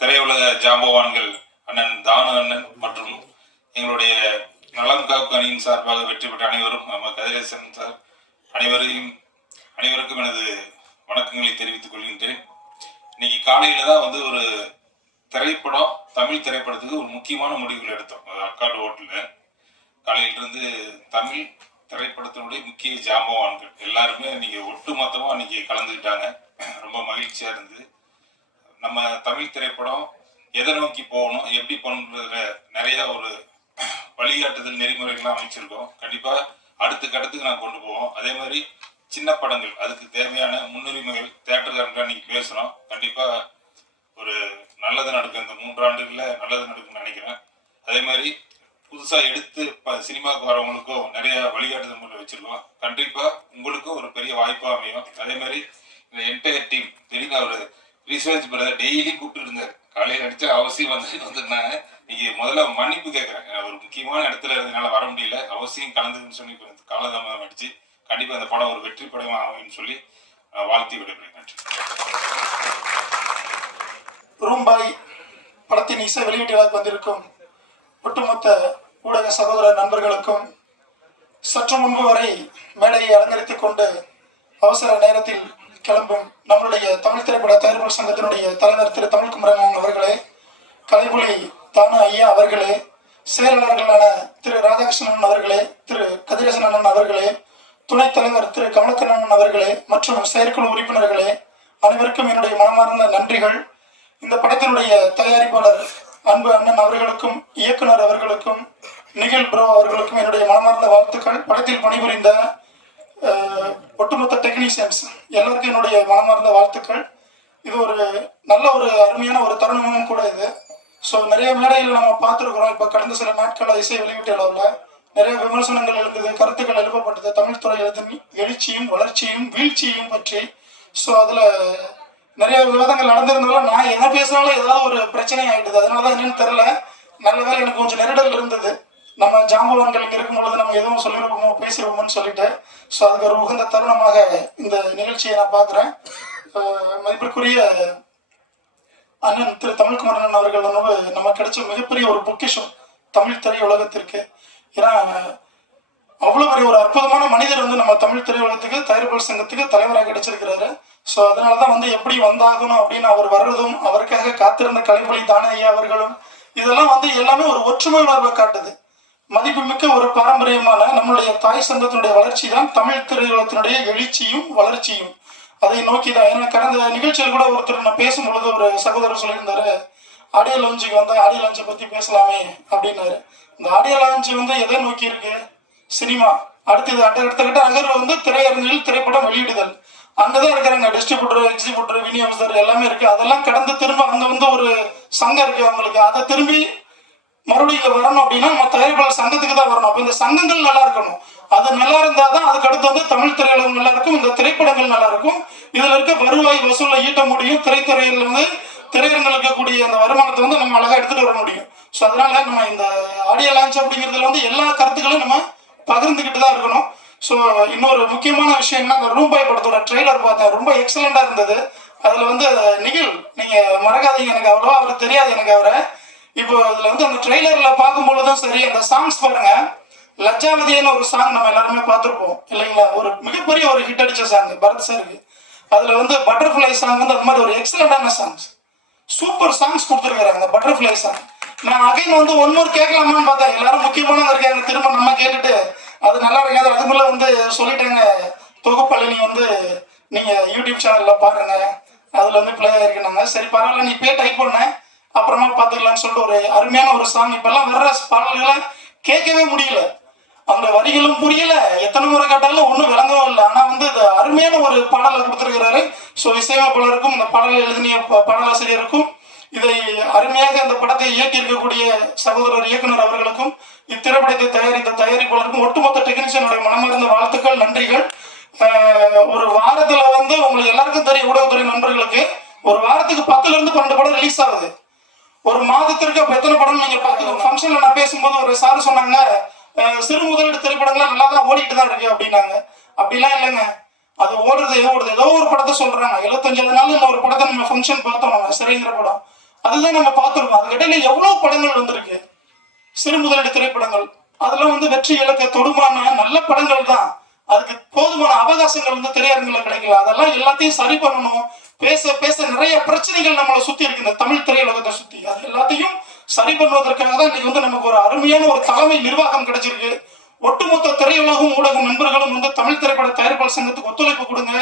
திரையுலக ஜாம்பவான்கள் அண்ணன் தானு அண்ணன் மற்றும் எங்களுடைய நலம் காப்பு அணியின் சார்பாக வெற்றி பெற்ற அனைவரும் நம்ம கதிரேசன் சார் அனைவருக்கும் எனது வணக்கங்களை தெரிவித்துக் கொள்கின்றேன். இன்னைக்கு காலையில தான் வந்து ஒரு திரைப்படம், தமிழ் திரைப்படத்துக்கு ஒரு முக்கியமான முடிவுகள் எடுத்தோம். அக்காடு ஹோட்டல்ல காலையிலிருந்து தமிழ் திரைப்படத்தினுடைய முக்கிய ஜாம்பவான்கள் எல்லாருமே இன்னைக்கு ஒட்டுமொத்தமா இன்னைக்கு கலந்துக்கிட்டாங்க. ரொம்ப மகிழ்ச்சியா இருந்தது. நம்ம தமிழ் திரைப்படம் எதை நோக்கி போகணும், எப்படி பண்றதுல நிறைய ஒரு வழிகாட்டுதல் நெறிமுறைகள்லாம் அமைச்சிருக்கோம். கண்டிப்பா அடுத்த கட்டத்துக்கு நான் கொண்டு போவோம். அதே மாதிரி சின்ன படங்கள் அதுக்கு தேவையான முன்னுரிமைகள் தியேட்டர்காரங்க இன்னைக்கு பேசுறோம். கண்டிப்பா ஒரு நல்லது நடக்கும். இந்த 3 ஆண்டுகள்ல நல்லது நடக்கும்னு நினைக்கிறேன். அதே மாதிரி புதுசா எடுத்து சினிமாவுக்கு வரவங்களுக்கும் நிறைய வழிகாட்டுதல் முறை வச்சிருக்கோம். கண்டிப்பா உங்களுக்கும் ஒரு பெரிய வாய்ப்பா அமையும். அதே மாதிரி இந்த என்டையர் டீம் தெரியுங்க, ஒரு ரிசர்ச் பிரதர் டெய்லி கூப்பிட்டு இருந்தார். காலையில் நடிச்சா அவசியம் வந்துருந்தாங்க. இன்னைக்கு முதல்ல மன்னிப்பு கேட்கறேன். ஒரு முக்கியமான இடத்துல இருந்ததுனால வர முடியல. அவசியம் கலந்துன்னு சொல்லி காலதாமதம் அடிச்சு கண்டிப்பா இந்த படம் ஒரு வெற்றி படமா ஆகும்னு சொல்லி வாழ்த்தி விடைபெறுகிறேன். நன்றி. ரூம்பாய் படத்தின் இசை வெளியீட்டு விழாவுக்கு வந்திருக்கும் ஒட்டுமொத்த ஊடக சகோதர நண்பர்களுக்கும், சற்று முன்பு வரை மேடையை அலங்கரித்துக் கொண்டு அவசர நேரத்தில் கிளம்பும் நம்மளுடைய தமிழ் திரைப்பட தயாரிப்பாளர் சங்கத்தினுடைய தலைவர் திரு தமிழ்குமரன் அவர்களே, கலைப்புலி தானு ஐயா அவர்களே, செயலாளர்களான திரு ராதாகிருஷ்ணன் அவர்களே, திரு கதிரேசன் அண்ணன் அவர்களே, துணைத் தலைவர் திரு கமலக்கண்ணன் அவர்களே மற்றும் செயற்குழு உறுப்பினர்களே, அனைவருக்கும் என்னுடைய மனமார்ந்த நன்றிகள். இந்த படத்தினுடைய தயாரிப்பாளர் அன்பு அண்ணன் அவர்களுக்கும், இயக்குனர் அவர்களுக்கும், நிகில் ப்ரோ அவர்களுக்கும் என்னுடைய மனமார்ந்த வாழ்த்துக்கள். படத்தில் பணிபுரிந்த ஒட்டுமொத்த டெக்னீஷியன்ஸ் எல்லாருக்கும் என்னுடைய மனமார்ந்த வாழ்த்துக்கள். இது ஒரு நல்ல ஒரு அருமையான ஒரு தருணமும் கூட இது. ஸோ நிறைய மேடையில் நம்ம பார்த்துருக்குறோம். இப்போ கடந்த சில நாட்கள் இசை வெளியீட்டு அளவில் நிறைய விமர்சனங்கள் எழுந்தது, கருத்துக்கள் எழுப்பப்பட்டது தமிழ் துறை எழுச்சியும் வளர்ச்சியும் வீழ்ச்சியும் பற்றி. ஸோ அதில் நிறைய விவாதங்கள் நடந்திருந்தாலும் நான் என்ன பேசினாலும் ஏதாவது ஒரு பிரச்சனை ஆகிடுது. அதனாலதான் என்னன்னு தெரியல. நல்ல வேலை எனக்கு கொஞ்சம் நெருடல் இருந்தது. நம்ம ஜாம்பவான்கள் இங்கே இருக்கும் பொழுது நம்ம எதுவும் சொல்லிடுவோமோ பேசிடுவோமோன்னு சொல்லிட்டு. ஸோ அதுக்கு ஒரு உகந்த தருணமாக இந்த நிகழ்ச்சியை நான் பார்க்குறேன். மதிப்பிற்குரிய அண்ணன் திரு தமிழ்குமரன் அவர்கள் நம்ம கிடைச்ச மிகப்பெரிய ஒரு பொக்கிஷம் தமிழ் திரை உலகத்திற்கு. ஏன்னா அவ்வளோ பெரிய ஒரு அற்புதமான மனிதர் நம்ம தமிழ் திரையுலகத்துக்கு தயாரிப்பாளர் சங்கத்துக்கு தலைவராக கிடைச்சிருக்கிறாரு. ஸோ அதனாலதான் எப்படி வந்தாகணும் அப்படின்னு அவர் வர்றதும், அவருக்காக காத்திருந்த கலைப்புலி தானு ஐயா அவர்களும், இதெல்லாம் எல்லாமே ஒரு ஒற்றுமை உணர்வை காட்டுது. மதிப்புமிக்க ஒரு பாரம்பரியமான நம்மளுடைய தாய் சங்கத்தினுடைய வளர்ச்சி தான் தமிழ் திரையுலகத்தினுடைய எழுச்சியும் வளர்ச்சியும். அதை நோக்கி தான். ஏன்னா கடந்த நிகழ்ச்சியில் கூட ஒருத்தர் நான் பேசும்பொழுது ஒரு சகோதரர் சொல்லியிருந்தாரு, ஆடியோ லான்ச்சுக்கு ஆடியோ லான்ச்சை பத்தி பேசலாமே அப்படின்னாரு. இந்த ஆடியோ லான்ச் எதை நோக்கி இருக்கு? சினிமா. அடுத்தது அடுத்த கட்ட நகர்வு திரையரங்கில் திரைப்படம் வெளியிடுதல். அங்கதான் இருக்கிறாங்க டிஸ்ட்ரிபியூட்டர், எக்ஸிபியூட்டர், விநியோகஸ்தர் எல்லாமே இருக்கு. அதெல்லாம் கடந்து திரும்ப அங்க ஒரு சங்கம் இருக்கு அவங்களுக்கு. அதை திரும்பி மறுபடியும் வரணும் அப்படின்னா நம்ம தயாரிப்பாளர் சங்கத்துக்கு தான் வரணும். அப்ப இந்த சங்கங்கள் நல்லா இருக்கணும். அது நல்லா இருந்தாதான் அதுக்கு அடுத்து தமிழ் திரையுலகம் நல்லா இருக்கும், இந்த திரைப்படங்கள் நல்லா இருக்கும். இதுல இருக்க வருவாய் வசூலை ஈட்ட முடியும். திரைத்துறையில திரையரங்கில் இருக்கக்கூடிய அந்த வருமானத்தை நம்ம அழகா எடுத்துட்டு வர முடியும். ஸோ அதனால நம்ம இந்த ஆடியோ லான்ச் அப்படிங்கிறதுல எல்லா கருத்துக்களும் நம்ம பகிர்ந்துகிட்டு தான் இருக்கணும். ஸோ இன்னொரு முக்கியமான விஷயம்னா, அந்த ரூம்பாய் படத்தோட ட்ரெய்லர் பார்த்தேன். ரொம்ப எக்ஸலண்டா இருந்தது. அதுல நிகில், நீங்க மறக்காதீங்க, எனக்கு அவ்வளவா அவர் தெரியாது எனக்கு அவரை. இப்போ அதுல அந்த ட்ரெய்லர்ல பார்க்கும்பொழுதும் சரி, அந்த சாங்ஸ் பாருங்க. லஜ்ஜாவதியான ஒரு சாங் நம்ம எல்லாருமே பார்த்துருப்போம் இல்லைங்களா? ஒரு மிகப்பெரிய ஒரு ஹிட் அடிச்ச சாங் பரத் சாருக்கு. அதுல பட்டர்ஃபிளை சாங் அந்த மாதிரி ஒரு எக்ஸலண்டான சாங்ஸ், சூப்பர் சாங்ஸ் கொடுத்துருக்காங்க. அந்த பட்டர்ஃபிளை சாங் நான் அகைன் ஒன்னொரு கேட்கலாமான்னு பார்த்தேன். எல்லாரும் முக்கியமானது இருக்காங்க, திரும்ப நம்ம கேட்டுட்டு அது நல்லா இருக்காது. அதுக்குள்ள சொல்லிட்டாங்க தொகுப்பள்ளி நீங்க யூடியூப் சேனல்ல பாருங்க, அதுல பிளே ஆயிருக்குனாங்க. சரி பரவாயில்ல, நீ டைப் பண்ண அப்புறமா பாத்துக்கலாம்னு சொல்லிட்டு ஒரு அருமையான ஒரு சாங். இப்பெல்லாம் வர்ற பாடல்களை கேட்கவே முடியல, அந்த வரிகளும் புரியல, எத்தனை முறை கேட்டாலும் ஒன்றும் விளங்கவும் இல்லை. ஆனா இது அருமையான ஒரு பாடலை கொடுத்துருக்கிறாரு. ஸோ இசையமைப்பாளருக்கும் இந்த பாடலை எழுதிய பாடலாசிரியருக்கும், இதை அருமையாக இந்த படத்தை இயக்கி இருக்கக்கூடிய சகோதரர் இயக்குனர் அவர்களுக்கும், இத்திரைப்படத்தை தயாரித்த தயாரிப்பாளருக்கும், ஒட்டுமொத்த டெக்னீஷியனுடைய மனமார்ந்த வாழ்த்துக்கள், நன்றிகள். ஒரு வாரத்துல உங்களுக்கு எல்லாருக்கும் தெரியும், ஊடகத்துறை நண்பர்களுக்கு ஒரு வாரத்துக்கு 10ல இருந்து 12 படம் ரிலீஸ் ஆகுது. ஒரு மாதத்திற்கு அப்ப எத்தனை படம் நீங்க பாத்தீங்க? ஃபங்க்ஷன்ல நான் பேசும்போது ஒரு சார் சொன்னாங்க, சிறு முதலீடு திரைப்படங்கள்லாம் நல்லா தான் ஓடிட்டு தான் இருக்கு அப்படின்னாங்க. அப்படிலாம் இல்லைங்க, அது ஓடுறது ஏதோ ஒரு படத்தை சொல்றாங்க. 75வது நாள் ஒரு படத்தை நம்ம ஃபங்க்ஷன் பார்த்தோம், நம்ம சிறைங்கிற படம். அதுதான் நம்ம பார்த்துருக்கோம். அதுக்கிடையில எவ்வளவு படங்கள் வந்திருக்கு, சிறு முதலீடு திரைப்படங்கள், அதுல வந்து வெற்றி இலக்க தொடுமான நல்ல படங்கள் தான். அதுக்கு போதுமான அவகாசங்கள் வந்து திரையரங்குல கிடைக்கல. அதெல்லாம் எல்லாத்தையும் சரி பண்ணணும். பேச பேச நிறைய பிரச்சனைகள் நம்மளை சுத்தி இருக்கு, இந்த தமிழ் திரையுலகத்தை சுத்தி. அது எல்லாத்தையும் சரி பண்ணுவதற்காக தான் இன்னைக்கு வந்து நமக்கு ஒரு அருமையான ஒரு தலைமை நிர்வாகம் கிடைச்சிருக்கு. ஒட்டுமொத்த திரையுலகம் ஊடகம் நண்பர்களும் வந்து தமிழ் திரைப்பட தயாரிப்பாளர் சங்கத்துக்கு ஒத்துழைப்பு கொடுங்க.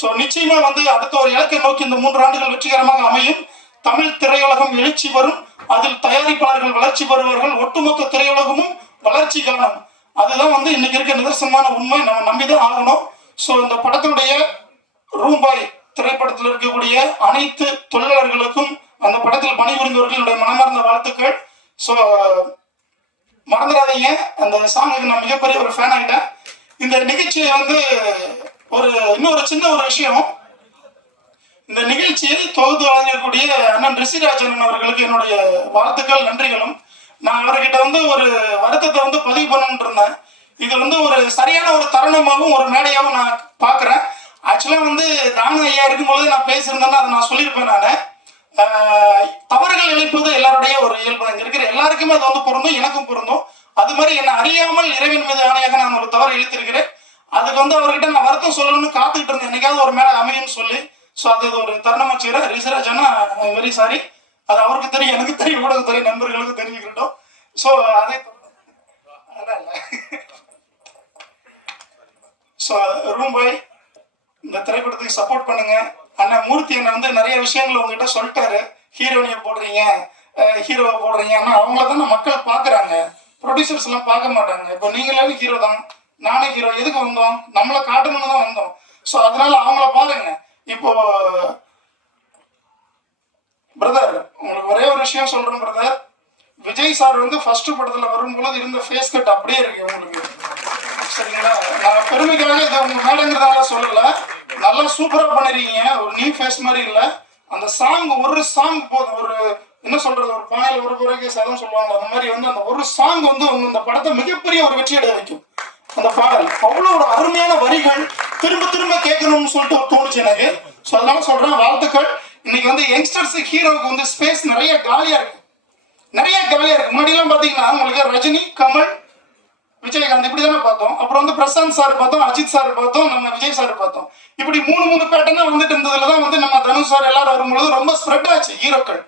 ஸோ நிச்சயமா வந்து அடுத்த ஒரு இலக்கை நோக்கி இந்த 3 ஆண்டுகள் வெற்றிகரமாக அமையும். தமிழ் திரையுலகம் எழுச்சி வரும், அதில் தயாரிப்பாளர்கள் வளர்ச்சி பெறுவார்கள், ஒட்டுமொத்த திரையுலகமும் வளர்ச்சி காணும். அதுதான் வந்து இன்னைக்கு இருக்க நிதர்சனமான உண்மை. நம்ம நம்பிதான் ஆகணும். ஸோ இந்த படத்தினுடைய ரூபாய் திரைப்படத்தில் இருக்கக்கூடிய அனைத்து தொழிலாளர்களுக்கும், அந்த படத்தில் பணிபுரிந்தவர்களுடைய மனமார்ந்த வாழ்த்துக்கள். ஸோ மறந்துடாதீங்க, அந்த சாங்குக்கு நான் மிகப்பெரிய ஒரு ஃபேன் ஆகிட்டேன். இந்த நிகழ்ச்சியை வந்து இன்னொரு சின்ன ஒரு விஷயம், இந்த நிகழ்ச்சியை தொகுத்து வழங்கக்கூடிய அண்ணன் ரிஷிராஜன் அவர்களுக்கு என்னுடைய வாழ்த்துக்கள் நன்றிகளும். நான் அவர்கிட்ட வந்து ஒரு வருத்தத்தை வந்து பதிவு பண்ணணும்னு இருந்தேன். இது வந்து ஒரு சரியான ஒரு தருணமாகவும் ஒரு மேடையாகவும் நான் பார்க்குறேன். ஆக்சுவலாக வந்து தானு ஐயா இருக்கும்பொழுது நான் பேசியிருந்தேன்னா அதை நான் சொல்லியிருப்பேன். நான் தவறுகள் இழைப்பது எல்லாருடைய ஒரு இயல்பு, இங்கே இருக்கிற எல்லாருக்குமே அது வந்து பொருந்தும், எனக்கும் பொருந்தும். அது மாதிரி என்னை அறியாமல் இறைவன் மீது ஆணையாக நான் ஒரு தவறு இழுத்திருக்கிறேன். அதுக்கு வந்து அவர்கிட்ட நான் வருத்தம் சொல்லணும்னு காத்துக்கிட்டு இருந்தேன், என்னைக்காவது ஒரு மேலே அமையும்னு சொல்லி. ஸோ அது ஒரு தருணம் வச்சுக்கிறேன். ரிஷிராஜனா வெரி சாரி. அது அவருக்கு தெரியும், எனக்கு தெரியும், ஊடக தெரியும், நண்பர்களுக்கு தெரிஞ்சுக்கிட்டோம். ஸோ அதே அதான் இல்லை. ஸோ ரூபாய் இந்த திரைப்படத்துக்கு சப்போர்ட் பண்ணுங்க. அண்ணன் மூர்த்தி என்ன வந்து நிறைய விஷயங்கள் உங்ககிட்ட சொல்லிட்டாரு. ஹீரோனியை போடுறீங்க, ஹீரோவை போடுறீங்க, ஆனால் அவங்கள தான் மக்கள் பார்க்குறாங்க, ப்ரொடியூசர்ஸ் எல்லாம் பார்க்க மாட்டாங்க. இப்போ நீங்களே ஹீரோ தான், நானே ஹீரோ. எதுக்கு வந்தோம்? நம்மளை காட்டணும்னு தான் வந்தோம். ஸோ அதனால அவங்கள பாருங்க. இப்போ பிரதர், உங்களுக்கு ஒரே ஒரு விஷயம் சொல்றேன் பிரதர். விஜய் சார் வந்து ஃபர்ஸ்ட் படத்துல வரும்பொழுது இருந்த ஃபேஸ் கட் அப்படியே இருக்கு உங்களுக்கு, சரிங்களா? நான் பெருமைக்காக இதை உங்க மேடங்கிறதால சொல்லல, நல்லா சூப்பரா பண்ணிருக்கீங்க. ஒரு நியூ ஃபேஸ் மாதிரி இல்லை. அந்த சாங், ஒரு சாங் போதும். ஒரு என்ன சொல்றது, ஒரு பானையில் ஒரு குறைக்கு சதம் சொல்லுவாங்க, அந்த மாதிரி வந்து அந்த ஒரு சாங் வந்து உங்க இந்த படத்தை மிகப்பெரிய ஒரு வெற்றியடைய வைக்கும். அந்த பாடல் அவ்வளோ ஒரு அருமையான வரிகள், திரும்ப திரும்ப கேட்கணும்னு சொல்லிட்டு தோணுச்சு எனக்கு. ஸோ அதனால சொல்றேன், வாழ்த்துக்கள். இன்னைக்கு வந்து யங்ஸ்டர்ஸ் ஹீரோவுக்கு வந்து ஸ்பேஸ் நிறைய காலியா இருக்கு, நிறைய காலியா இருக்கு. முன்னாடி எல்லாம் பாத்தீங்கன்னா உங்களுக்கு ரஜினி, கமல், விஜயகாந்த் இப்படி தானே பார்த்தோம். அப்புறம் வந்து பிரசாந்த் சார் பார்த்தோம், அஜித் சார் பார்த்தோம், நம்ம விஜய் சார் பார்த்தோம். இப்படி மூணு பேட்டர்னா வந்துட்டு இருந்ததுலதான் வந்து நம்ம தனுஷ் சார் எல்லாரும் வரும்பொழுது ரொம்ப ஸ்ப்ரெட் ஆச்சு ஹீரோக்கள்.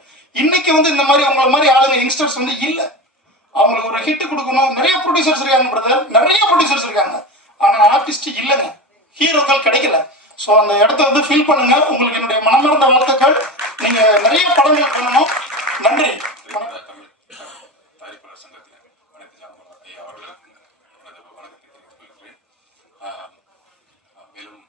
இன்னைக்கு வந்து இந்த மாதிரி உங்களை மாதிரி ஆளுங்க யங்ஸ்டர்ஸ் வந்து இல்லை. அவங்களுக்கு ஒரு ஹிட் கொடுக்கணும். நிறைய ப்ரொடியூசர்ஸ் இருக்காங்க பிரதர், நிறைய ப்ரொடியூசர்ஸ் இருக்காங்க, ஆனா ஆர்டிஸ்ட் இல்லைங்க, ஹீரோக்கள் கிடைக்கல. ஸோ அந்த இடத்த வந்து ஃபீல் பண்ணுங்க. உங்களுக்கு என்னுடைய மனமார்ந்த வாழ்த்துக்கள். நீங்க நிறைய படங்கள் பண்ணணும். நன்றி. தயாரிப்பாளர் சங்கத்தில் அனைத்து ஐயா அவர்களுக்கு எனது வணக்கத்தை தெரிவித்துக் கொள்கிறேன். மேலும்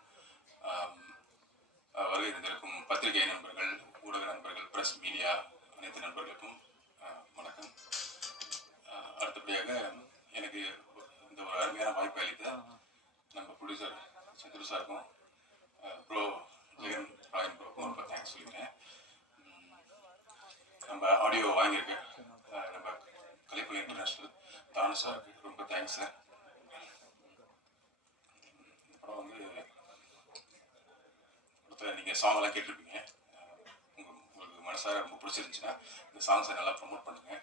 வருகை இருந்திருக்கும் பத்திரிகை நண்பர்கள், ஊடக நண்பர்கள், பிரஸ் மீடியா அனைத்து நண்பர்களுக்கும் வணக்கம். அடுத்தபடியாக எனக்கு இந்த ஒரு அருமையான வாய்ப்பை அளித்த நம்ம ப்ரொடியூசர் சந்திர சாருக்கும் ப்ரோ ஜெகன் ராயன் ப்ரோக்கும் ரொம்ப தேங்க்ஸ் சொல்லிக்கிறேன். நம்ம ஆடியோ வாங்கியிருக்க நம்ம கலைப்பு இன்டர்நேஷ்னல் தானு சாருக்கு ரொம்ப தேங்க்ஸ் சார். அப்புறம் வந்து நீங்கள் சாங்கெல்லாம் கேட்டிருப்பீங்க, உங்களுக்கு மனசார ரொம்ப பிடிச்சிருந்துச்சுன்னா இந்த சாங்ஸை நல்லா ப்ரமோட் பண்ணுங்கள்.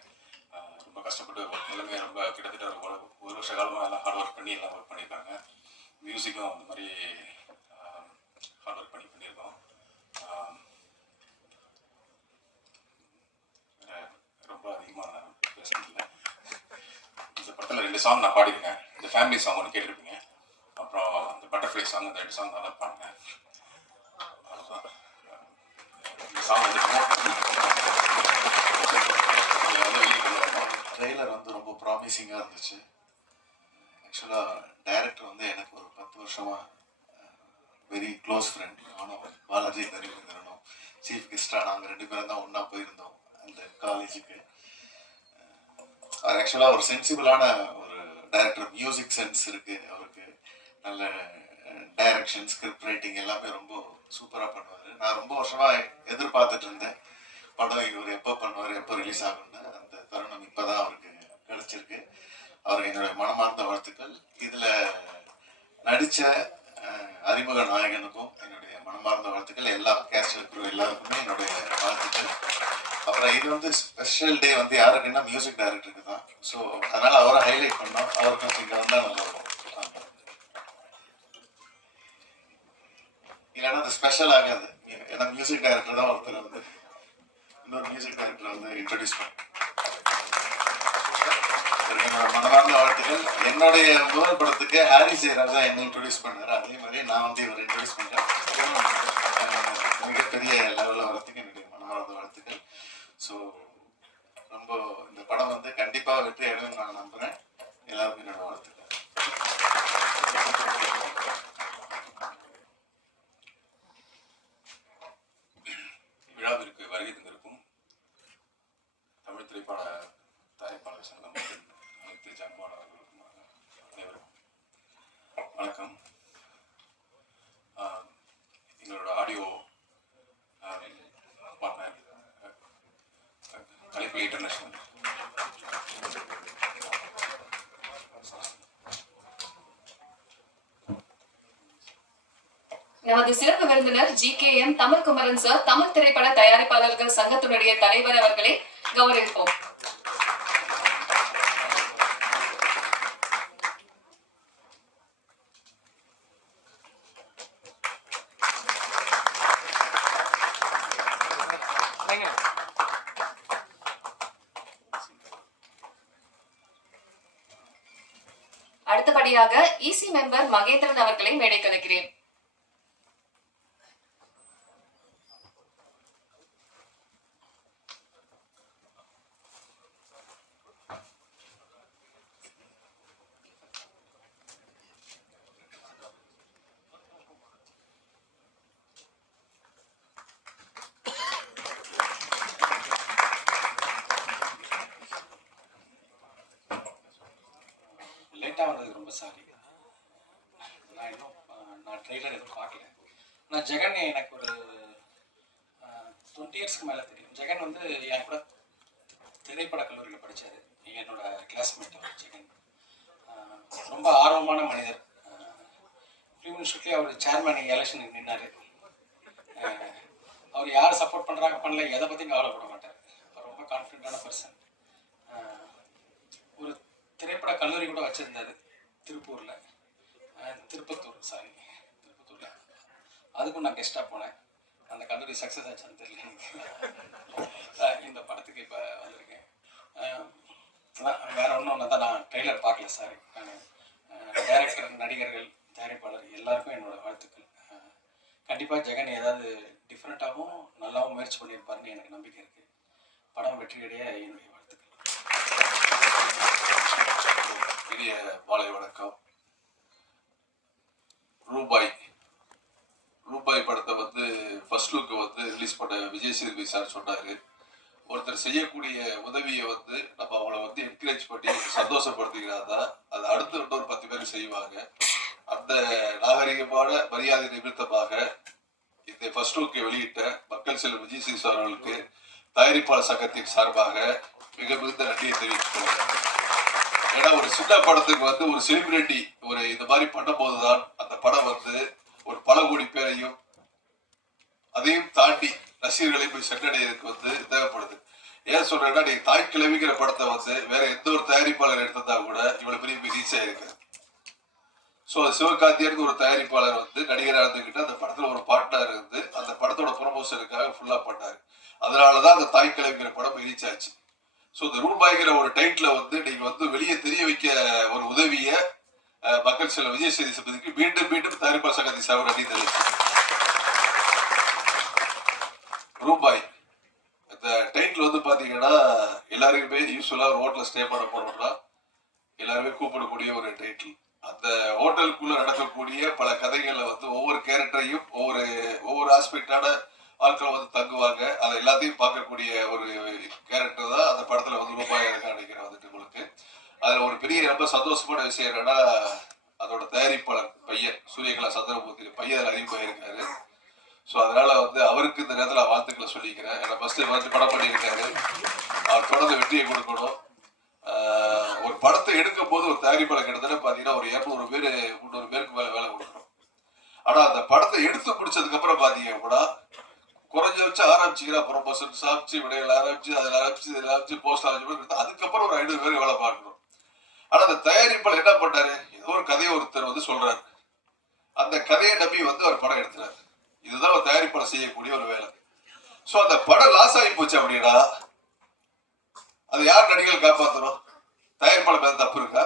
ரொம்ப கஷ்டப்பட்டு எல்லாமே ரொம்ப கிட்டத்தட்ட ஒரு வருஷ காலமாக எல்லாம் ஹார்ட் ஒர்க் பண்ணி எல்லாம் ஒர்க் பண்ணியிருக்காங்க. மியூசிக்கும் அந்த மாதிரி ஹார்ட் ஒர்க் பண்ணியிருக்கோம். ரொம்ப அதிகமாக நான் பேசுறதில்லை. இந்த படத்தில் 2 சாங் நான் பாடியிருக்கேன். இந்த ஃபேமிலி சாங் ஒன்று கேட்டிருப்பீங்க, அப்புறம் அந்த பட்டர்ஃப்ளை சாங், அந்த 2 சாங் தான் பாடினேன். அவ்வளோதான். இந்த சாங் வந்து ட்ரெய்லர் வந்து ரொம்ப ப்ராமிசிங்காக இருந்துச்சு. ஆக்சுவலாக டைரக்டர் வந்து எனக்கு ஒரு 10 வருஷமாக வெரி க்ளோஸ் ஃப்ரெண்ட். நானும் பாலாஜி நரிவேந்திரனும் சீஃப் கெஸ்டாக நாங்கள் 2 பேரும் தான் ஒன்றா போயிருந்தோம் அந்த காலேஜுக்கு. அது ஆக்சுவலாக ஒரு சென்சிபிளான ஒரு டைரக்டர், மியூசிக் சென்ஸ் இருக்குது அவருக்கு, நல்ல டைரக்ஷன், ஸ்கிரிப்ட் ரைட்டிங் எல்லாமே ரொம்ப சூப்பராக பண்ணுவார். நான் ரொம்ப வருஷமாக எதிர்பார்த்துட்டு இருந்தேன் படம் இவர் எப்போ பண்ணுவார், எப்போ ரிலீஸ் ஆகும்னு. அந்த தருணம் இப்போ தான் அவருக்கு கிடைச்சிருக்கு. அவருக்கு என்னுடைய மனமார்ந்த வாழ்த்துக்கள். இதில் நடித்த அறிமுக நாயகனுக்கும் என்னுடைய மனமார்ந்த வாழ்த்துக்கள். எல்லா கேஸ்ட் இருக்கிற எல்லாருக்குமே என்னுடைய வாழ்த்துக்கள். ஆனால் இது வந்து ஸ்பெஷல் டே வந்து யாருக்குன்னா மியூசிக் டைரக்டருக்கு தான். ஸோ அதனால அவரை ஹைலைட் பண்ணோம். அவர் கொஞ்சம் இங்கே வந்தால் நல்லா இருக்கும். இல்லைன்னா அது ஸ்பெஷல் ஆகாது. ஏன்னா மியூசிக் டைரக்டர் தான் ஒருத்தர் வந்து இன்னொரு மியூசிக் டைரக்டர் வந்து இன்ட்ரடியூஸ் பண்ண. மனமார்ந்த வாழ்த்துக்கள். என்னுடைய முதல் படத்துக்கு ஹாரி ஜெயராஜ் தான் என்ன இன்ட்ரடியூஸ் பண்ணாரு. அதே மாதிரி நான் வந்து இவர் இன்ட்ரடியூஸ் பண்றேன். மிகப்பெரிய லெவலில் வரத்துக்கு என்னுடைய மனமார்ந்த வாழ்த்துக்கள். ஸோ ரொம்ப இந்த படம் வந்து கண்டிப்பாக வெற்றி அடையும் நான் நம்புறேன். எல்லாருக்கும் என்னோட வாழ்த்துக்கள். விழாவிற்கு வருகை தந்திருக்கும் தமிழ் திரைப்பட தயாரிப்பாளர் சங்கம் அனைத்து ஜான்பாளர்களுக்கும் அனைவருக்கும் வணக்கம். எங்களோட ஆடியோ பார்ட்னர் கலைப்புலி இன்டர்நேஷனல், நமது சிறப்பு விருந்தினர் GKM தமிழ் குமரன் சார், தமிழ் திரைப்பட தயாரிப்பாளர்கள் சங்கத்தினுடைய தலைவர் அவர்களை கௌரவிப்போம். அடுத்தபடியாக EC மெம்பர் மகேந்திரன் அவர்களை மேடை கலைக்கிறேன். லேட்டாக வந்ததுக்கு ரொம்ப சாரி. நான் ட்ரெய்லர் எதுவும் பார்க்கல. நான் ஜெகன் எனக்கு ஒரு 20 இயர்ஸ்க்கு மேலே தெரியும். ஜெகன் வந்து என் கூட திரைப்பட கல்லூரியில் படித்தார். என்னோட கிளாஸ்மேட் அவர் ஜெகன். ரொம்ப ஆர்வமான மனிதர். ஃபிலிம் இன்ஸ்டியூட்லேயே அவர் சேர்மேன் எலெக்ஷனுக்கு நின்னார். அவர் யார் சப்போர்ட் பண்ணுறாங்க பண்ணல எதை பற்றியும் கவலைப்பட மாட்டார். அவர் ரொம்ப கான்ஃபிடென்ட்டான பர்சன். ஒரு திரைப்பட கல்லூரி கூட வச்சுருந்தார் திருப்பூரில், திருப்பத்தூரில். அதுக்கும் நான் கெஸ்ட்டாக போனேன். அந்த கல்லூரி சக்ஸஸ் ஆச்சான்னு தெரியல எனக்கு. இந்த படத்துக்கு இப்போ வந்திருக்கேன். வேறு ஒன்றும் தான், நான் ட்ரெய்லர் பார்க்கல சாரி. நான் டைரக்டர், நடிகர்கள், தயாரிப்பாளர் எல்லாருக்கும் என்னோட வாழ்த்துக்கள். கண்டிப்பாக ஜெகன் ஏதாவது டிஃப்ரெண்ட்டாகவும் நல்லாவும் முயற்சி பண்ணியிருப்பாருன்னு எனக்கு நம்பிக்கை இருக்குது. படம் வெற்றியடைய என்னுடைய வாழ்த்துக்கள். பெரிய மாலை வணக்கம். ரூபாய் படத்தை வந்து ஃபர்ஸ்ட் லுக்கு வந்து ரிலீஸ் பண்ண விஜய் சேதுபதி சார் சொன்னாரு, ஒருத்தர் செய்யக்கூடிய உதவியை வந்து நம்ம அவங்கள வந்து என்கரேஜ் பண்ணி சந்தோஷப்படுத்திக்கிறாதான் அது அடுத்து இன்னொரு 10 பேர் செய்வாங்க. அந்த நாகரிகமான மரியாதை நிமித்தமாக இந்த ஃபர்ஸ்ட் லுக்கை வெளியிட்ட மக்கள் செல்வர் விஜய் சேதுபதி சார் அவர்களுக்கு தயாரிப்பாளர் சங்கத்தின் சார்பாக மிக மிகுந்த நன்றியை தெரிவித்துக்கொள்கிறேன். ஏன்னா ஒரு சின்ன படத்துக்கு வந்து ஒரு செலிபிரிட்டி ஒரு இந்த மாதிரி பண்ணும் போதுதான் அந்த படம் வந்து ஒரு பல கோடி பேரையும் அதையும் தாண்டி ரசிகர்களை போய் சென்றடைறதுக்கு வந்து தேவைப்படுது. ஏன் சொல்றேன்னா, நீங்க தாய் கிழவிங்கிற படத்தை வந்து வேற எந்த ஒரு தயாரிப்பாளர் எடுத்ததா கூட இவ்வளவு பெரிய ரீச் ஆயிருக்கு. ஸோ சிவகார்த்தியனுக்கு ஒரு தயாரிப்பாளர் வந்து நடிகராக இருந்துகிட்டு அந்த படத்துல ஒரு பார்ட்னர் இருந்து அந்த படத்தோட ப்ரொமோஷனுக்காக ஃபுல்லா பண்ணாரு. அதனாலதான் அந்த தாய் கிழவிங்கிற படம் ரீச் ஆச்சு. ஸோ இந்த ரூபாய்ங்கிற ஒரு டைட்டில் வந்து நீங்க வந்து வெளியே தெரிய வைக்க ஒரு உதவிய மக்கள் செல்வர் விஜய் சேதுபதிக்கு மீண்டும் மீண்டும் தயாரிப்பாளர் சங்கத்தை சார்பாக நன்றி தெரிவிச்சு. ரூபாய் இந்த டைட்டில் வந்து பாத்தீங்கன்னா எல்லாருக்குமே யூஸ்வலா ஒரு ஹோட்டல்ல ஸ்டே பண்ண போனோம்னா எல்லாருமே கூப்பிடக்கூடிய ஒரு டைட்டில். அந்த ஹோட்டலுக்குள்ள நடக்கக்கூடிய பல கதைகள்ல வந்து ஒவ்வொரு கேரக்டரையும் ஒவ்வொரு ஆஸ்பெக்டான ஆட்களை வந்து தங்குவாங்க. அதை எல்லாத்தையும் பார்க்கக்கூடிய ஒரு கேரக்டர் தான் அந்த படத்துல வந்து ரூபாய் இருக்க நினைக்கிறேன். வந்துட்டு உங்களுக்கு அதுல ஒரு பெரிய ரொம்ப சந்தோஷமான விஷயம் என்னன்னா, அதோட தயாரிப்பாளர் பையன் சூரியகலா சந்திரமூர்த்தி பையன் அதில் அறிமுகம் இருக்காரு. ஸோ அதனால வந்து அவருக்கு இந்த நேரத்தில் வாழ்த்துக்களை சொல்லிக்கிறேன். ஏன்னா ஃபர்ஸ்ட் வந்து படம் பண்ணியிருக்காரு, அவர் தொடர்ந்து வெற்றியை கொடுக்கணும். ஒரு படத்தை எடுக்கும் போது ஒரு தயாரிப்பாளர் கிட்டத்தட்ட பார்த்தீங்கன்னா ஒரு 200 பேர் 300 பேருக்கு மேலே வேலை கொடுக்கணும். ஆனால் அந்த படத்தை எடுத்து முடிச்சதுக்கு அப்புறம் பார்த்தீங்க கூட குறைஞ்ச வச்சு ஆரம்பிச்சிக்கிறா, ப்ரொமோஷன் ஆரம்பிச்சு, விடைகள் ஆரம்பிச்சு, அதில் ஆரம்பிச்சு, இதில் ஆரம்பிச்சு, போஸ்ட் ஆரம்பிச்சு, அதுக்கப்புறம் ஒரு 500 பேர் வேலை பார்க்கணும். ஆனா அந்த தயாரிப்பாளர் என்ன பண்ணாரு, ஏதோ ஒரு கதையை ஒருத்தர் வந்து சொல்றாரு, அந்த கதையை நம்பி வந்து அவர் படம் எடுத்துறாரு. இதுதான் ஒரு தயாரிப்பாளர் செய்யக்கூடிய ஒரு வேலை. சோ அந்த படம் லாஸ் ஆகி போச்சு அப்படின்னா அது யார் நடிகர்கள் காப்பாற்றணும்? தயாரிப்பாளர் மேல தப்பு இருக்கா?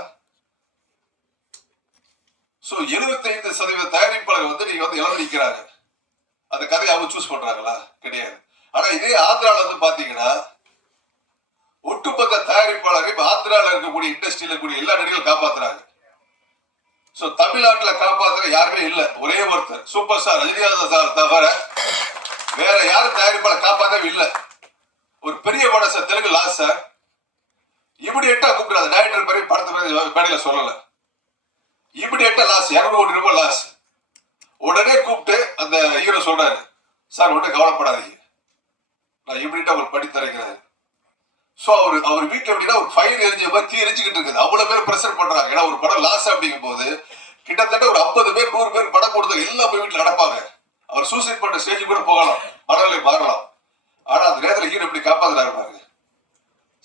சோ 75% தயாரிப்பாளர் வந்து நீங்க வந்து இழந்திருக்கிறாங்க. அந்த கதையை அவங்க சூஸ் பண்றாங்களா? கிடையாது. ஆனா இதே ஆந்திரால வந்து பாத்தீங்கன்னா ஒட்டுமொத்த தயாரிப்பாளர் இப்ப ஆந்திரால இருக்கக்கூடிய இண்டஸ்ட்ரியில இருக்கக்கூடிய எல்லா நடிகர்களும் காப்பாத்துறாங்க. சோ தமிழ்நாட்டுல காப்பாத்துற யாருமே இல்ல. ஒரே ஒருத்தர் சூப்பர் ஸ்டார் ரஜினிகாந்த் சார் தவிர வேற யாரும் தயாரிப்பாளர் காப்பாற்றவே இல்லை. ஒரு பெரிய படம் சார், தெலுங்கு லாஸ் சார், இமிடியேட்டா கூப்பிடுறாரு டைரக்டர் மாதிரி, படத்தை மேடையில சொல்லல, இமிடியேட்டா லாஸ், 200 கோடி ரூபாய் லாஸ். உடனே கூப்பிட்டு அந்த ஹீரோ சொல்றாரு, சார் ஒன்றும் கவலைப்படாதீங்க, நான் இமிடியேட்டா உங்களுக்கு படி தரைக்கிறாரு. சோ அவர் வீட்டுல எப்படின்னா ஒரு ஃபயர் எரிஞ்ச மாதிரி தீ எரிஞ்சுக்கிட்டு இருக்குது. அவ்வளவு பேர் பிரஷர் பண்றாங்க. ஏன்னா ஒரு படம் லாஸ் அப்படிங்கும் போது கிட்டத்தட்ட ஒரு 50 பேர் 100 பேர் படம் கொடுத்து எல்லாம் போய் வீட்டுல நடப்பாங்க. அவர் சூசைட் பண்ற ஸ்டேஜ் கூட போகலாம், படங்களை மாறலாம். ஆனா அந்த நேரத்துல ஹீரோ எப்படி காப்பாத்துறாரு பாருங்க.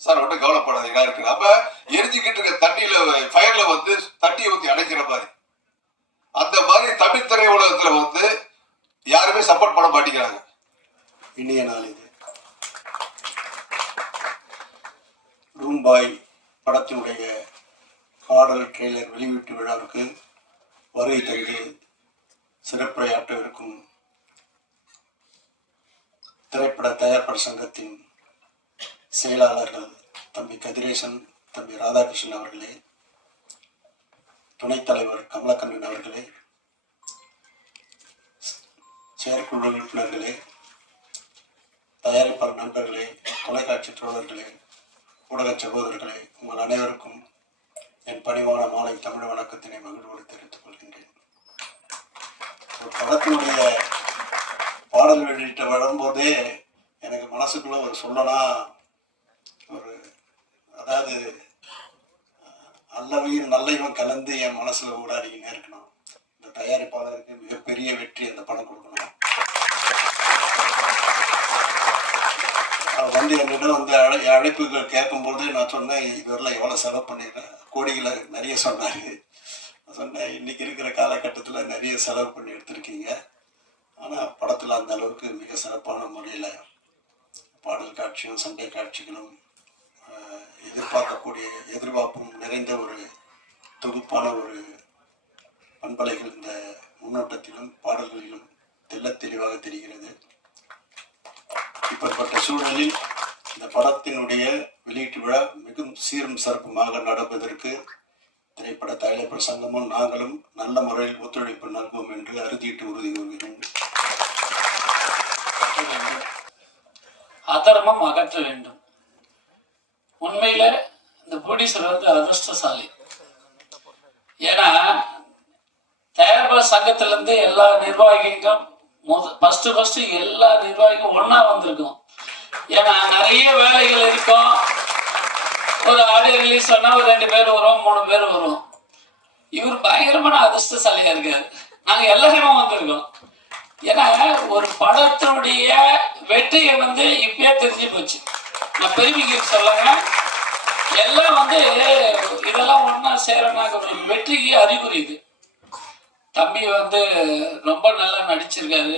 சார் ஒன்றும் கவலைப்படாதீங்க இருக்கு. அப்ப எரிஞ்சுக்கிட்டு இருக்க தண்ணியில ஃபயர்ல வந்து தண்ணியை ஊத்தி அடைக்கிற மாதிரி, அந்த மாதிரி தமிழ் திரையுலகத்துல வந்து யாருமே சப்போர்ட் பண்ண மாட்டேங்கிறாங்க. இனிய நாள் இது. ரூம்பாய் படத்தினுடைய பாடல் ட்ரெய்லர் வெளியீட்டு விழாவுக்கு வருகை தந்து சிறப்புரையாற்ற இருக்கும் திரைப்பட தயாரிப்பாளர் சங்கத்தின் செயலாளர்கள் தம்பி கதிரேசன், தம்பி ராதாகிருஷ்ணன் அவர்களே, துணைத் தலைவர் கமலக்கண்ணன் அவர்களே, செயற்குழு உறுப்பினர்களே, தயாரிப்பாளர் நண்பர்களே, தொலைக்காட்சி தோழர்களே, ஊடக சகோதரர்களே, உங்கள் அனைவருக்கும் என் பணிவான மாலை தமிழ் வணக்கத்தினை மகிழ்வோடு தெரிவித்துக் கொள்கின்றேன். ஒரு படத்தினுடைய பாடல் வெளியிட்ட வரும்போதே எனக்கு மனசுக்குள்ள ஒரு சொல்லனா ஒரு, அதாவது அல்லவையும் நல்லையும் கலந்து என் மனசுல ஊடாடிக்கினே இருக்கணும். இந்த தயாரிப்பாளருக்கு மிகப்பெரிய வெற்றி அந்த படம் கொடுக்கணும். அவர் வந்து என்னிடம் வந்து அழைப்புகள் கேட்கும்போது நான் சொன்னேன், இதுவரையில எவ்வளவு செலவு பண்ணிடுறேன், கோடிகளை நிறைய சொன்னாரு. சொன்னேன், இன்னைக்கு இருக்கிற காலகட்டத்தில் நிறைய செலவு பண்ணி எடுத்திருக்கீங்க, ஆனால் படத்தில் அந்த அளவுக்கு மிக சிறப்பான முறையில் பாடல் காட்சியும் சண்டை காட்சிகளும் எதிர்பார்ப்பும் நிறைந்த ஒரு தொகுப்பான ஒரு பண்பலைகள் இந்த முன்னோட்டத்திலும் பாடல்களிலும் தெல்ல தெளிவாக தெரிகிறது. இப்படிப்பட்ட சூழலில் இந்த படத்தினுடைய வெளியீட்டு விழா மிகவும் சீரும் சிறப்புமாக நடப்பதற்கு திரைப்பட தயாரிப்பாளர் சங்கமும் நாங்களும் நல்ல முறையில் ஒத்துழைப்பு நல்குவோம் என்று அறுதியிட்டு உறுதி கூறுகிறேன். அதர்மம் அகற்ற வேண்டும். உண்மையில இந்த ப்ரொடியூசர் வந்து அதிர்ஷ்டசாலி. ஏன்னா தயாரிப்பாளர் சங்கத்துல இருந்து எல்லா நிர்வாகிகளும் ஃபர்ஸ்ட் எல்லா நிர்வாகிகளும் ஒன்னா வந்திருக்கும். ஏன்னா நிறைய வேலைகள் இருக்கும். ஒரு ஆடியோ ரிலீஸ் பண்ணா ஒரு 2 பேர் வரும், 3 பேர் வரும். இவர் பயங்கரமான அதிர்ஷ்டசாலியா இருக்காரு. நாங்க எல்லாருமே வந்திருக்கோம். ஏன்னா ஒரு படத்தினுடைய வெற்றியை வந்து இப்பயே தெரிஞ்சு போச்சு. நான் பெருமைக்கு சொல்லுங்க, எல்லாம் வந்து இதெல்லாம் ஒன்னா சேரனாக வெற்றிக்கு அறிகுறி இது. தம்பி வந்து ரொம்ப நல்லா நடிச்சிருக்காரு.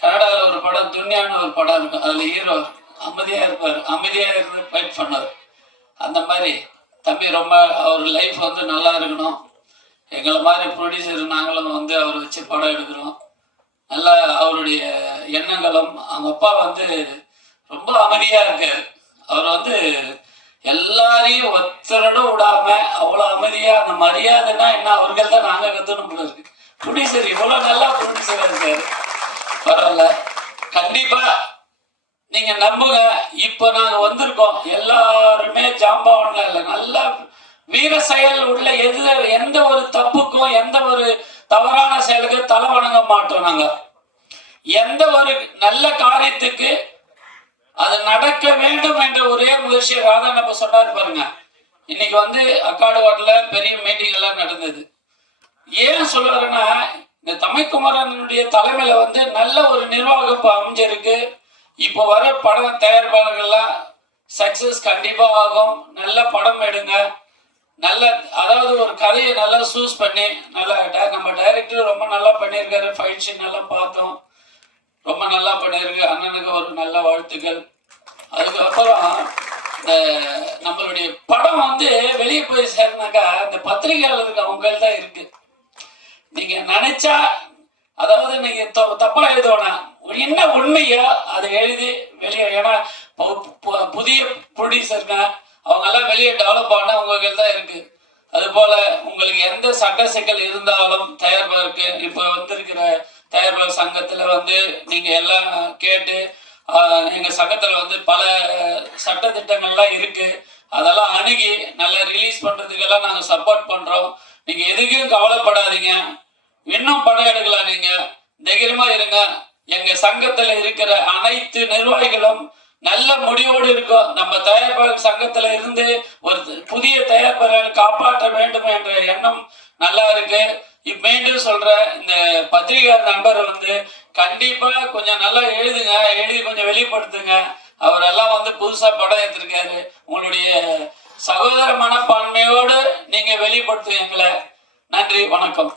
கனடாவில் ஒரு படம் துன்யான்னு ஒரு படம் இருக்கும், அதுல ஹீரோ அமைதியா இருப்பார், அமைதியா இருந்து ஃபைட் பண்ணார். அந்த மாதிரி தம்பி ரொம்ப அவர் லைஃப் வந்து நல்லா இருக்கணும். எங்களை மாதிரி ப்ரொடியூசர் நாங்களும் வந்து அவரை வச்சு படம் எடுக்கிறோம். நல்லா அவருடைய எண்ணங்களும், அவங்க அப்பா வந்து ரொம்ப அமைதியா இருக்காரு. அவர் வந்து எல்லாரையும் ஒத்தரோட விடாம அவ்வளவு அமைதியா, அந்த மரியாதைன்னா என்ன அவர்கள் தான் நாங்க கத்துணும் போல இருக்கு. ப்ரொடியூசர் இவ்வளவு நல்லா ப்ரொடியூசரா இருக்காரு, பரவாயில்ல. கண்டிப்பா நீங்க நம்புங்க, இப்ப நாங்க வந்திருக்கோம் எல்லாருமே ஜாம்பவான்ல இல்லை, நல்லா வீர செயல் உள்ள எந்த ஒரு தப்புக்கும் எந்த ஒரு தவறான செயலுக்கு தலை வணங்க மாட்டோம். நாங்க எந்த ஒரு நல்ல காரியத்துக்கு அது நடக்க வேண்டும் என்ற ஒரே முயற்சியை ராதா நம்ம சொன்னாரு பாருங்க. இன்னைக்கு வந்து அக்காடு வார்டுல பெரிய மீட்டிங் எல்லாம் நடந்தது. ஏன் சொல்லுவாருன்னா, இந்த தமிழ்குமரனுடைய தலைமையில வந்து நல்ல ஒரு நிர்வாகம் அமைஞ்சிருக்கு. இப்போ வர படம் தயாரிப்பாளர்கள்லாம் சக்சஸ் கண்டிப்பா ஆகும். நல்ல படம் எடுங்க. நல்ல அதாவது ஒரு கதையை நல்லா சூஸ் பண்ணி நல்லா நம்ம டைரக்டர் ரொம்ப நல்லா பண்ணியிருக்காரு. ஃபைட் சீன் நல்லா பார்த்தோம், ரொம்ப நல்லா பண்ணியிருக்கு. அண்ணனுக்கு ஒரு நல்ல வாழ்த்துக்கள். அதுக்கப்புறம் இந்த நம்மளுடைய படம் வந்து வெளியே போய் சேர்னாக்கா இந்த பத்திரிகையாளருக்கு அவங்கள் தான் இருக்கு. நீங்க நினைச்சா அதாவது நீங்க தப்பா எழுதுவோனா என்ன உண்மையோ அதை எழுதி வெளியே, ஏன்னா புதிய ப்ரொடியூசருங்க அவங்க எல்லாம் வெளியே டெவலப் ஆனா உங்கள் தான் இருக்கு. அது போல உங்களுக்கு எந்த சட்ட சிக்கல் இருந்தாலும் தயாரிப்பாளருக்கு இப்போ வந்திருக்கிற தயாரிப்பாளர் சங்கத்துல வந்து நீங்க எல்லாம் கேட்டு எங்க சங்கத்துல வந்து பல சட்ட திட்டங்கள்லாம் இருக்கு. அதெல்லாம் அணுகி நல்லா ரிலீஸ் பண்றதுக்கெல்லாம் நாங்க சப்போர்ட் பண்றோம். நீங்க எதுக்கும் கவலைப்படாதீங்க. இன்னும் படம் எடுக்கலாம். நீங்க தைரியமா இருங்க. எங்க சங்கத்துல இருக்கிற அனைத்து நிர்வாகிகளும் நல்ல முடிவோடு இருக்கும். நம்ம தயாரிப்பாளர் சங்கத்துல இருந்து ஒரு புதிய தயாரிப்பாளர்களை காப்பாற்ற வேண்டும் என்ற எண்ணம் நல்லா இருக்கு. மீண்டும் சொல்ற இந்த பத்திரிகை நண்பர் வந்து கண்டிப்பா கொஞ்சம் நல்லா எழுதுங்க, எழுதி கொஞ்சம் வெளிப்படுத்துங்க. அவரெல்லாம் வந்து புதுசா படம் எடுத்திருக்காரு. உங்களுடைய சகோதர மனப்பான்மையோடு நீங்க வெளிப்படுத்துங்க எங்களை. நன்றி, வணக்கம்.